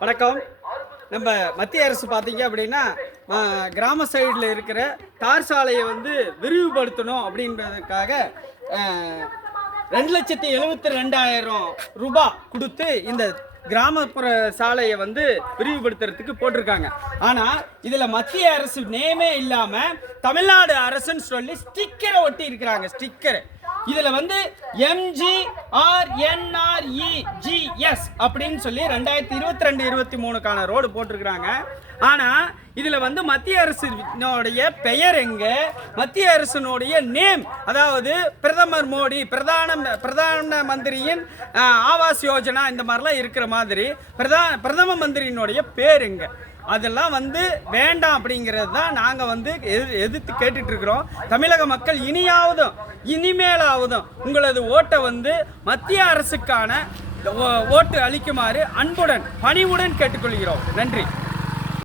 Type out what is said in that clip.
வணக்கம். நம்ம மத்திய அரசு பார்த்தீங்க அப்படின்னா கிராம சைடில் இருக்கிற தார் சாலையை வந்து விரிவுபடுத்தணும் அப்படின்றதுக்காக 2,72,200 ரூபாய் கொடுத்து இந்த கிராமப்புற சாலையை வந்து விரிவுபடுத்துறதுக்கு போட்டிருக்காங்க. ஆனால் இதில் மத்திய அரசு நேமே இல்லாமல் தமிழ்நாடு அரசுன்னு சொல்லி ஸ்டிக்கரை ஒட்டி இருக்கிறாங்க. ஸ்டிக்கர் இதில் வந்து MGRNREGS அப்படின்னு சொல்லி 2022-23க்கான ரோடு போட்டிருக்கிறாங்க. ஆனால் இதில் வந்து மத்திய அரசினுடைய பெயர் எங்கே, மத்திய அரசினுடைய நேம், அதாவது பிரதமர் மோடி, பிரதான மந்திரியின் ஆவாஸ் யோஜனா இந்த மாதிரிலாம் இருக்கிற மாதிரி பிரதம மந்திரியினுடைய பேர் எங்கே, அதெல்லாம் வந்து வேண்டாம் அப்படிங்கிறது தான் நாங்கள் வந்து எதிர்த்து கேட்டுட்டு இருக்கிறோம். தமிழக மக்கள் இனிமேலாவதும் உங்களது ஓட்டை வந்து மத்திய அரசுக்கான ஓட்டு அளிக்குமாறு அன்புடன் பணிவுடன் கேட்டுக்கொள்கிறோம். நன்றி.